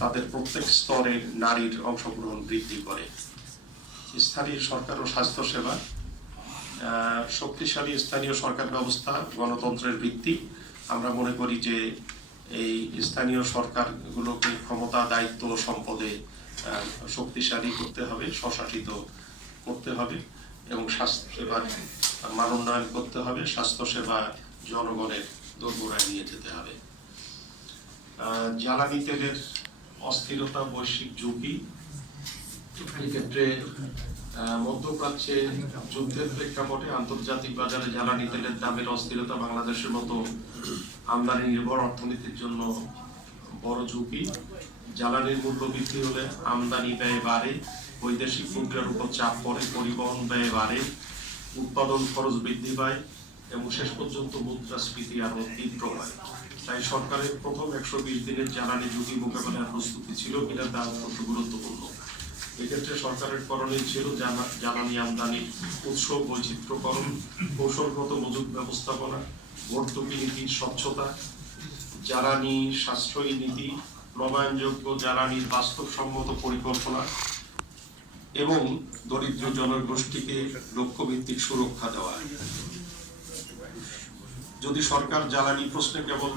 তাদের প্রত্যেক স্তরে নারীর অংশগ্রহণ বৃদ্ধি করে। স্থানীয় সরকার ও স্বাস্থ্যসেবা, শক্তিশালী স্থানীয় সরকার ব্যবস্থা গণতন্ত্রের ভিত্তি। আমরা মনে করি যে এই স্থানীয় সরকারগুলোকে ক্ষমতা, দায়িত্ব, সম্পদে শক্তিশালী করতে হবে, স্বশাসিত করতে হবে এবং স্বাস্থ্যসেবার মান উন্নয়ন করতে হবে, স্বাস্থ্যসেবা জনগণের দোরগোড়ায় নিয়ে যেতে হবে। জ্বালানি তেলের অস্থিরতা, বৈশ্বিক ঝুঁকি। এক্ষেত্রে মধ্যপ্রাচ্যে যুদ্ধের প্রেক্ষাপটে আন্তর্জাতিক বাজারে জ্বালানি তেলের দামের অস্থিরতা বাংলাদেশের মতো আমদানি নির্ভর অর্থনীতির জন্য বড় ঝুঁকি। জ্বালানির মূল্য বৃদ্ধি হলে আমদানি ব্যয় বাড়ে, বৈদেশিক মুদ্রার উপর চাপ পড়ে, পরিবহন ব্যয় বাড়ে, উৎপাদন খরচ বৃদ্ধি পায় এবং শেষ পর্যন্ত মুদ্রাস্ফীতি আরো তীব্র হয়। তাই সরকারের প্রথম 120 দিনের জ্বালানি ঝুঁকি মোকাবেলার প্রস্তুতি ছিল কিনা তা অত্যন্ত গুরুত্বপূর্ণ। এক্ষেত্রে সরকারের করণীয় ছিল জ্বালানি আমদানি উৎস বৈচিত্র্যকরণ, কৌশলগত মজুত ব্যবস্থাপনা, ভর্তুকি নীতির স্বচ্ছতা, জ্বালানি সাশ্রয়ী নীতি, নবায়নযোগ্য জ্বালানির বাস্তবসম্মত পরিকল্পনা এবং দরিদ্র জনগোষ্ঠীকে লক্ষ্যভিত্তিক সুরক্ষা দেওয়া। যদি সরকার জ্বালানি প্রশ্নে কেবল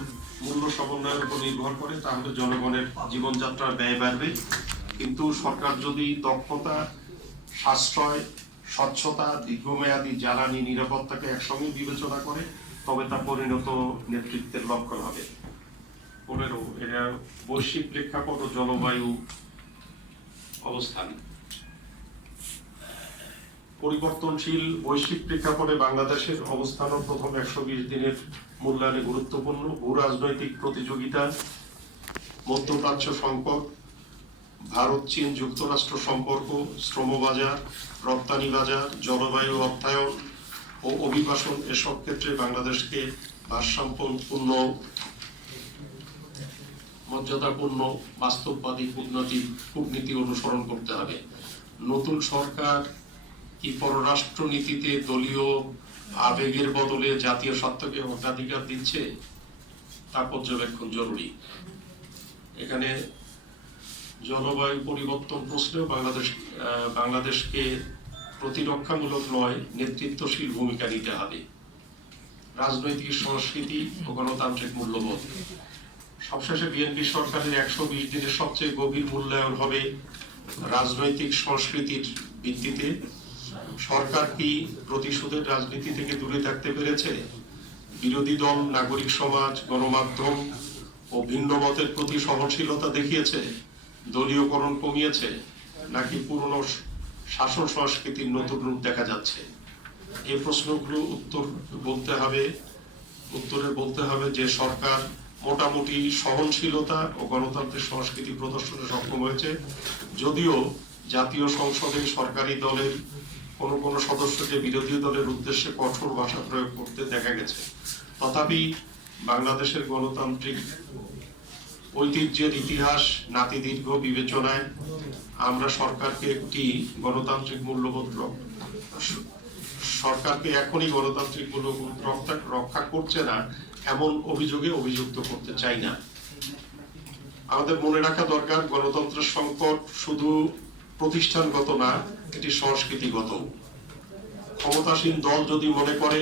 মূল্য সমন্বয়ের উপর নির্ভর করে তাহলে জনগণের জীবনযাত্রার ব্যয় বাড়বে, কিন্তু সরকার যদি দক্ষতা, সাশ্রয়, স্বচ্ছতা, দীর্ঘমেয়াদী জ্বালানি নিরাপত্তাকে একসঙ্গে বিবেচনা করে তবে তা পরিণত নেতৃত্বের লক্ষণ হবে। 15 এরা বৈশ্বিক প্রেক্ষাপট ও জলবায়ু অবস্থান। পরিবর্তনশীল বৈশ্বিক প্রেক্ষাপটে বাংলাদেশের অবস্থানও প্রথম 120 দিনের মূল্যায়নে গুরুত্বপূর্ণ। ভূ রাজনৈতিক প্রতিযোগিতা, মধ্যপ্রাচ্য সংকট, ভারত চীন যুক্তরাষ্ট্র সম্পর্ক, শ্রমবাজার, রপ্তানি বাজার, জলবায়ু অর্থায়ন ও অভিবাসন এসব ক্ষেত্রে বাংলাদেশকে ভারসাম্যপূর্ণ, মর্যাদাপূর্ণ, বাস্তববাদী কূটনীতি অনুসরণ করতে হবে। নতুন সরকার কি পররাষ্ট্র নীতিতে দলীয় আবেগের বদলে জাতীয় স্বার্থকে অগ্রাধিকার দিচ্ছে তা পর্যবেক্ষণ জরুরি। এখানে জলবায়ু পরিবর্তন প্রশ্নেও বাংলাদেশকে প্রতিরক্ষামূলক নয়, নেতৃত্বশীল ভূমিকা নিতে হবে। রাজনৈতিক সংস্কৃতি ও গণতান্ত্রিক মূল্যবোধ। সবশেষে বিএনপি সরকারের 120 দিনের সবচেয়ে গভীর মূল্যায়ন হবে রাজনৈতিক সংস্কৃতির ভিত্তিতে। সরকার কি প্রতিশোধের রাজনীতি থেকে দূরে থাকতে পেরেছে? বিরোধী দল, নাগরিক সমাজ, গণমাধ্যম ও ভিন্ন মতের প্রতি সহনশীলতা দেখিয়েছে? দলীয়করণ কমিয়েছে? নাকি পুরনো শাসন সংস্কৃতির নতুন রূপ দেখা যাচ্ছে? এই প্রশ্নগুলো উত্তরে বলতে হবে যে সরকার মোটামুটি সহনশীলতা ও গণতান্ত্রিক সংস্কৃতি প্রদর্শনে সক্ষম হয়েছে, যদিও জাতীয় সংসদে সরকারি দলের কোন সদস্যকে বিরোধী দলের উদ্দেশ্যে কঠোর ভাষা প্রয়োগ করতে দেখা গেছে। তথাপি বাংলাদেশের গণতান্ত্রিক ঐতিহ্যের ইতিহাস, নাতিদীর্ঘ বিবেচনায় আমরা সরকারকে গণতান্ত্রিক মূল্যবোধ রক্ষা করছে না এমন অভিযোগে অভিযুক্ত করতে চাই না। আমাদের মনে রাখা দরকার, গণতন্ত্রের সংকট শুধু প্রতিষ্ঠানগত না, এটি সংস্কৃতিগত। ক্ষমতাসীন দল যদি মনে করে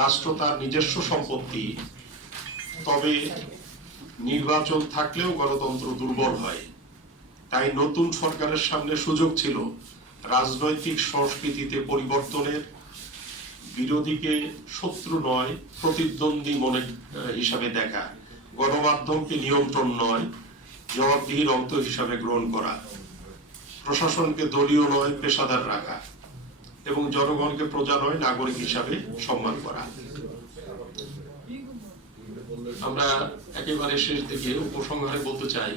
রাষ্ট্র তার নিজস্ব সম্পত্তি, তবে নির্বাচন থাকলেও গণতন্ত্র দুর্বল হয়। তাই নতুন সরকারের সামনে সুযোগ ছিল রাজনৈতিক সংস্কৃতিতে পরিবর্তনের, বিরোধীকে শত্রু নয় প্রতিদ্বন্দ্বী হিসাবে দেখা, গণমাধ্যমকে নিয়ন্ত্রণ নয় জবাবদিহির অংশ হিসাবে গ্রহণ করা, প্রশাসনকে দলীয় নয় পেশাদার রাখা এবং জনগণকে প্রজা নয় নাগরিক হিসাবে সম্মান করা। আমরা একেবারে শেষ দিকে উপসংহারে বলতে চাই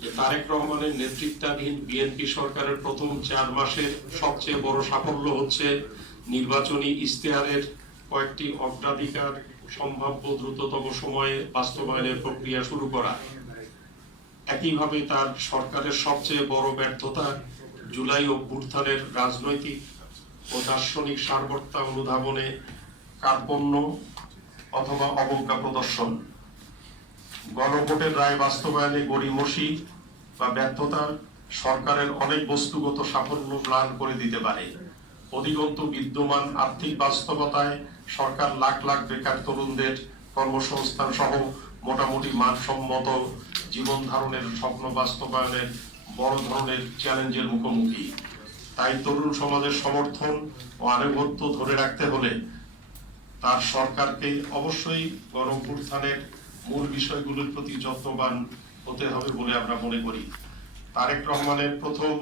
যে তারেক রহমানের নেতৃত্বাধীন বিএনপি সরকারের প্রথম 4 মাসের সবচেয়ে বড় সাফল্য হচ্ছে নির্বাচনী ইশতেহারের কয়েকটি অগ্রাধিকার সম্ভাব্য দ্রুততম সময়ে বাস্তবায়নের প্রক্রিয়া শুরু করা। একইভাবে তার সরকারের সবচেয়ে বড় ব্যর্থতা জুলাই অভ্যুত্থানের রাজনৈতিক ও দার্শনিক সারবর্তা অনুধাবনে কার্পণ্য অথবা অবজ্ঞা প্রদর্শন। গণভোটের রায় বাস্তবায়নে গড়িমসি বা ব্যর্থতা সরকারের অনেক বস্তুগত সাফল্য ম্লান করে দিতে পারে। অধিকন্তু বিদ্যমান আর্থিক বাস্তবতায় সরকার লাখ লাখ বেকার তরুণদের কর্মসংস্থান সহ মোটামুটি মানসম্মত জীবন ধারণের স্বপ্ন বাস্তবায়নের বড় ধরনের চ্যালেঞ্জের মুখোমুখি। তাই তরুণ সমাজের সমর্থন ও আনুগত্য ধরে রাখতে হলে তার সরকারকে অবশ্যই গণঅভ্যুত্থানের মূল বিষয়গুলোর প্রতি যত্নবান হতে হবে বলে আমরা মনে করি। তারেক রহমানের প্রথম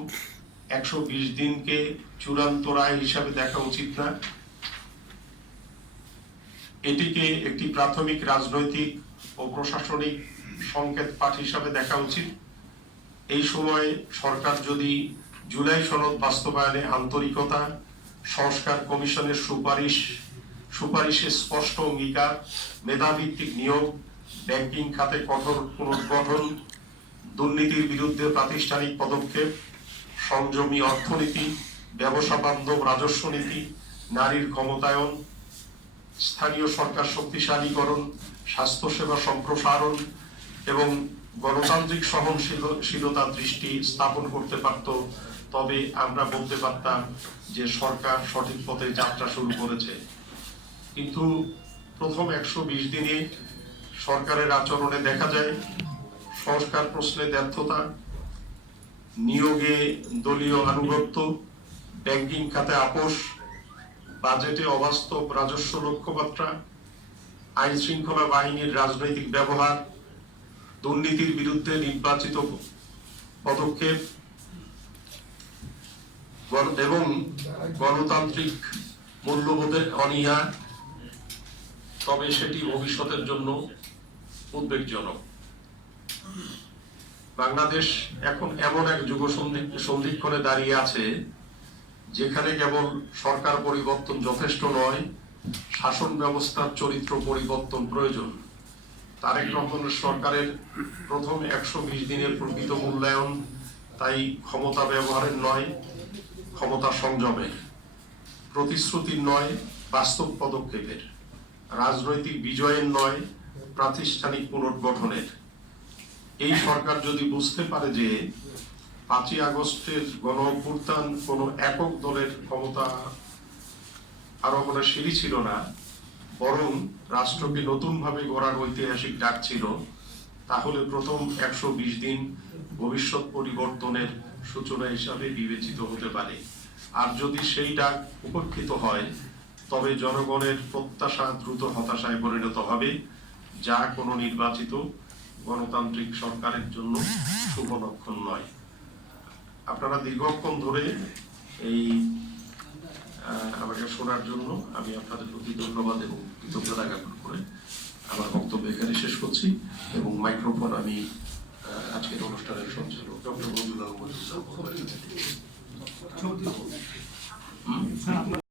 120 দিনকে চূড়ান্ত রায় হিসাবে দেখা উচিত না, এটিকে একটি প্রাথমিক রাজনৈতিক ও প্রশাসনিক সংকেত পাঠ হিসাবে দেখা উচিত। এই সময়ে সরকার যদি জুলাই সনদ বাস্তবায়নে আন্তরিকতা, সংস্কার কমিশনের সুপারিশে স্পষ্ট অঙ্গীকার, মেধাভিত্তিক নিয়োগ, ব্যাংকিং খাতে কঠোর পুনর্গঠন, দুর্নীতির বিরুদ্ধে প্রাতিষ্ঠানিক পদক্ষেপ, সংযমী অর্থনীতি, ব্যবসা বান্ধব রাজস্ব নীতি, নারীর ক্ষমতায়ন, স্থানীয় সরকার শক্তিশালীকরণ, স্বাস্থ্যসেবা সম্প্রসারণ এবং গণতান্ত্রিক সহনশীলতার দৃষ্টি স্থাপন করতে পারত, তবে আমরা বলতে পারতাম যে সরকার সঠিক পথে যাত্রা শুরু করেছে। কিন্তু প্রথম 120 দিনে সরকারের আচরণে দেখা যায় সংস্কার প্রশ্নে ব্যর্থতা, নিয়োগে দলীয় আনুগত্য, ব্যাংকিং খাতে আপোষ, বাজেটে অবাস্তব রাজস্ব লক্ষ্যমাত্রা, আইন শৃঙ্খলা বাহিনীর রাজনৈতিক ব্যবহার, দুর্নীতির বিরুদ্ধে নির্বাচিত পদক্ষেপ এবং গণতান্ত্রিক মূল্যবোধে অনীহা, তবে সেটি ভবিষ্যতের জন্য উদ্বেগজনক। বাংলাদেশ এখন এমন এক যুগ সন্ধিক্ষণে দাঁড়িয়ে আছে যেখানে কেবল সরকার পরিবর্তন যথেষ্ট নয়, শাসন ব্যবস্থার চরিত্র পরিবর্তন প্রয়োজন। তারেক রহমানের সরকারের প্রথম 120 দিনের প্রকৃত মূল্যায়ন তাই ক্ষমতা ব্যবহারের নয়, ক্ষমতা সংযমের, প্রতিশ্রুতির নয়, বাস্তব পদক্ষেপের, রাজনৈতিক বিজয়ের নয়, প্রাতিষ্ঠানিক পুনর্গঠনের। এই সরকার যদি বুঝতে পারে যে 5ই আগস্টের গণঅভ্যুত্থান কোনো একক দলের ক্ষমতা আরোহণের সিঁড়ি ছিল না, বরং রাষ্ট্রকে নতুনভাবে গড়ার ঐতিহাসিক ডাক ছিল, তাহলে প্রথম 120 দিন ভবিষ্যৎ পরিবর্তনের সূচনা হিসাবে বিবেচিত হতে পারে। আর যদি সেই ডাক উপেক্ষিত হয় তবে জনগণের প্রত্যাশা দ্রুত হতাশায় পরিণত হবে, যা কোনো নির্বাচিত গণতান্ত্রিক সরকারের জন্য শুভ লক্ষণ নয়। আপনারা দীর্ঘক্ষণ ধরে এই আমাকে শোনার জন্য আমি আপনাদের প্রতি ধন্যবাদ এবং কৃতজ্ঞতা জ্ঞাপন করে আমার বক্তব্য এখানে শেষ করছি এবং মাইক্রোফোন আমি আজকের অনুষ্ঠানের সঞ্চালক ডক্টর মঞ্জুর আহমদ